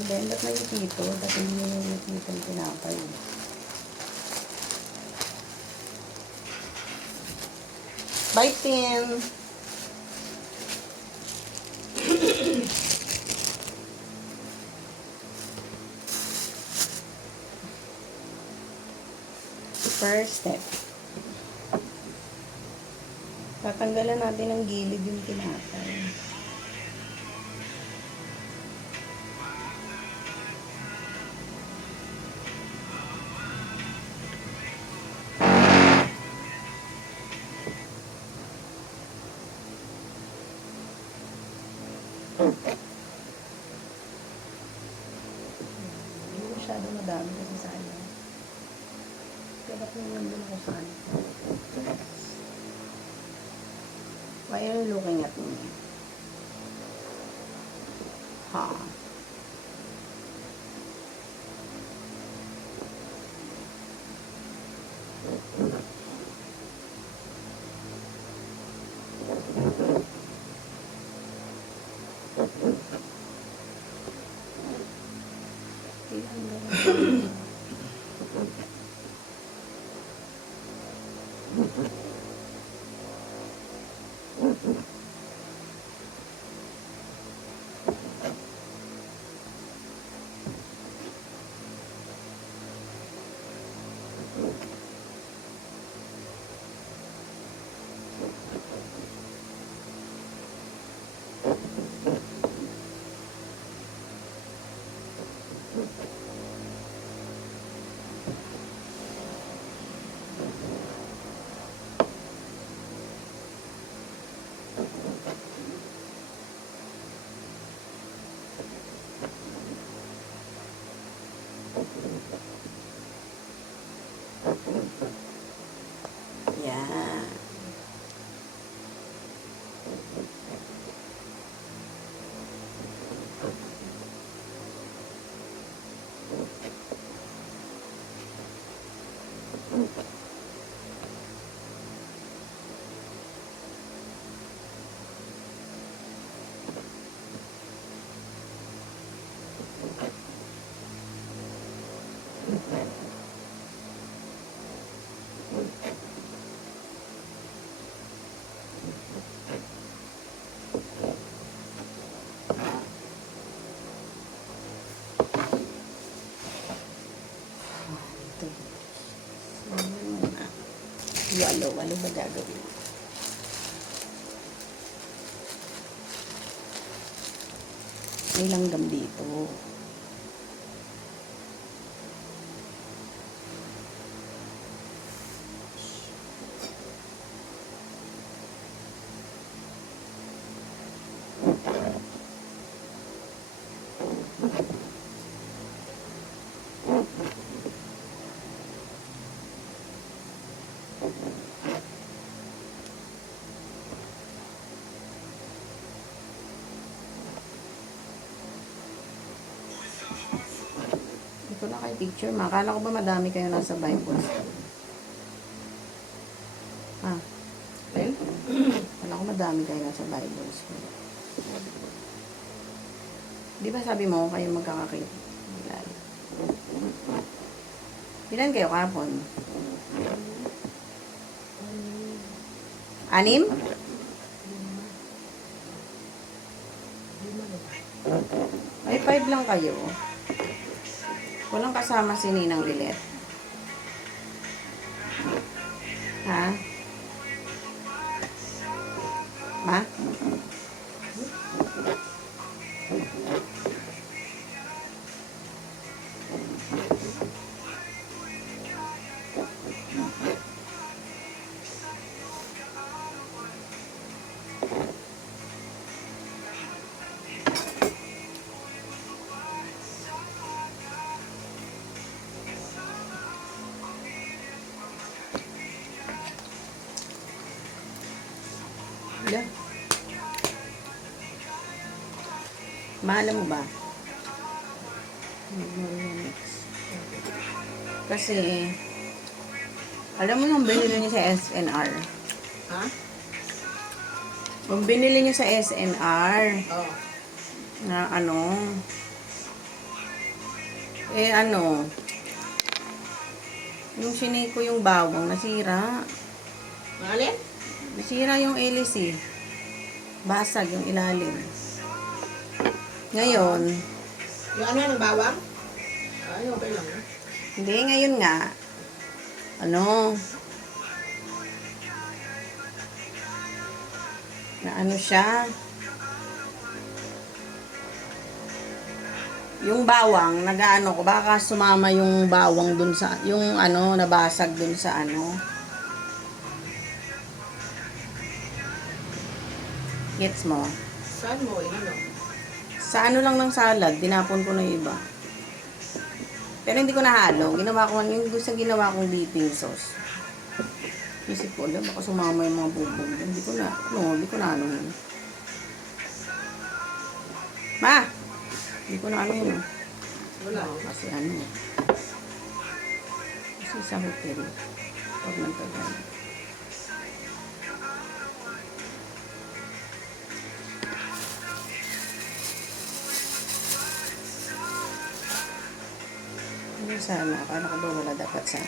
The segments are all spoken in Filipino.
Then, ba't may tito? Ba't hindi nyo yung tito yung tinapay? Bye, Tim! First step. Tatanggalan natin ng gilid yung tinapay. Hindi masyado madami kasi sa ano. Kaya kung nandun ako sa ano. Why are you looking at me? Ha? Yan. Walo ba gagawin? May langgam dito. Ito na kayo picture. Makala ko ba madami kayo nasa Bible school? Ah, well, wala ko madami kayo nasa Bible school. Di ba sabi mo kayo magkakakita? Ilan kayo kahapon? 6? Ay, 5 lang kayo. Walang kasama si Ninang Lilet. Ha? Ma? Yeah. Mahal mo ba? Kasi, alam mo nung binili niyo sa SNR? Ha? Nung binili niyo sa SNR, Oo. na ano, Eh ano, yung sinay ko yung bawang, nasira. Alin? Nasira yung hélice. Basag yung ilalim. Ngayon, Yung ano yan, ng bawang? Ay, okay lang. hindi, ngayon nga, ano, na ano siya, yung bawang, nag-ano ko, baka sumama yung bawang dun sa, yung ano, nabasag dun sa ano. Gets mo? Saan mo, ano? Sa ano lang ng salad, dinapon ko na yung iba. Pero hindi ko nahalo. Ginawa ko, yung gusto ginawa kong dipping sauce. Isip ko, baka sumama yung mga bubong. Hindi ko na, hindi ko na ano yun. Ma! Hindi ko na ano yun. Wala. Kasi ano. Kasi sa hotel. Pag nagtagal. Ano sana? Paano ko ba wala dapat sa...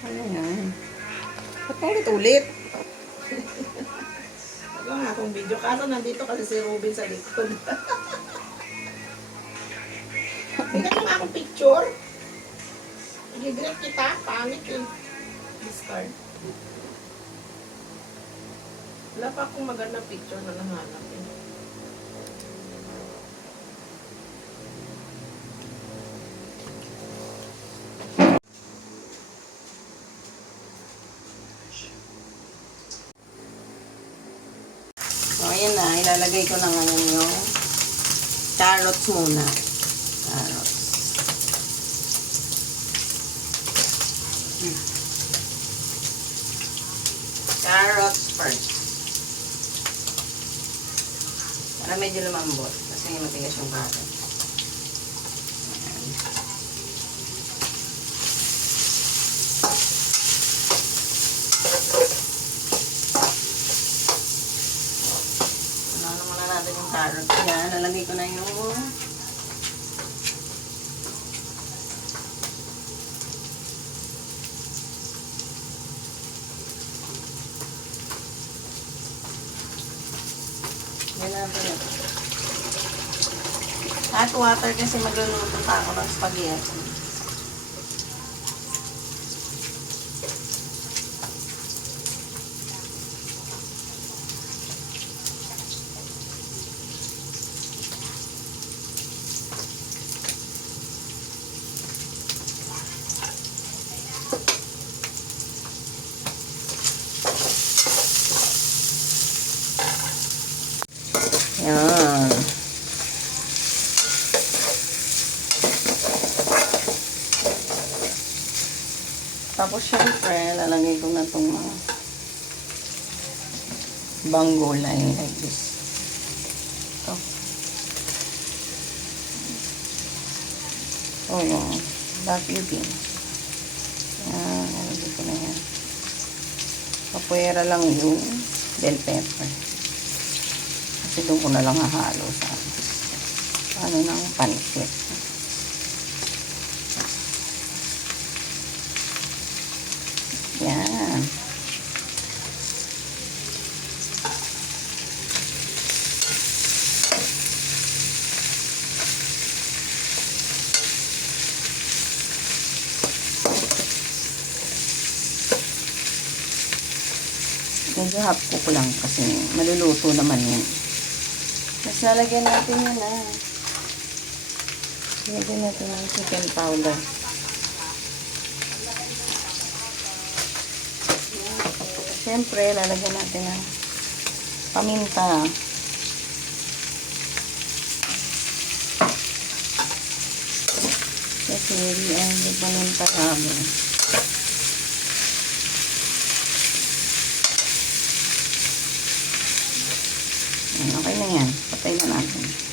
Ano yan? Ba't paulit-ulit? Wala nga akong video. Kaso nandito kasi si Ruben sa likod. Bigyan mo nga akong picture. I-grab kita. Pangit eh. Discard. Wala pa akong magandang picture na nahanap eh. So, ayan na. Ilalagay ko na ngayon yung carrots muna. Carrots. Carrots first. Para medyo lumambot. Kasi matigas yung carrots. Ayan. Ano muna natin yung carrots yan. Lalagay ko na yung hot water kasi magluluto pa ako ng spaghetti. Yan. Tapos syempre, lalagay ko na itong mga banggulay like this. Ito. Oh, yung butter beans. Yan, lalagay ko na yan. Papuera lang yung bell pepper. Kasi doon ko na lang hahalo sa ano ng pansit. Yan. Medyo half cook lang kasi maluluto naman yan. Tapos lalagyan natin yan Lagyan natin ng chicken powder. Siyempre, lalagyan natin ng paminta. Cherry ang panunta kamo. Okay na yan. Patay na natin.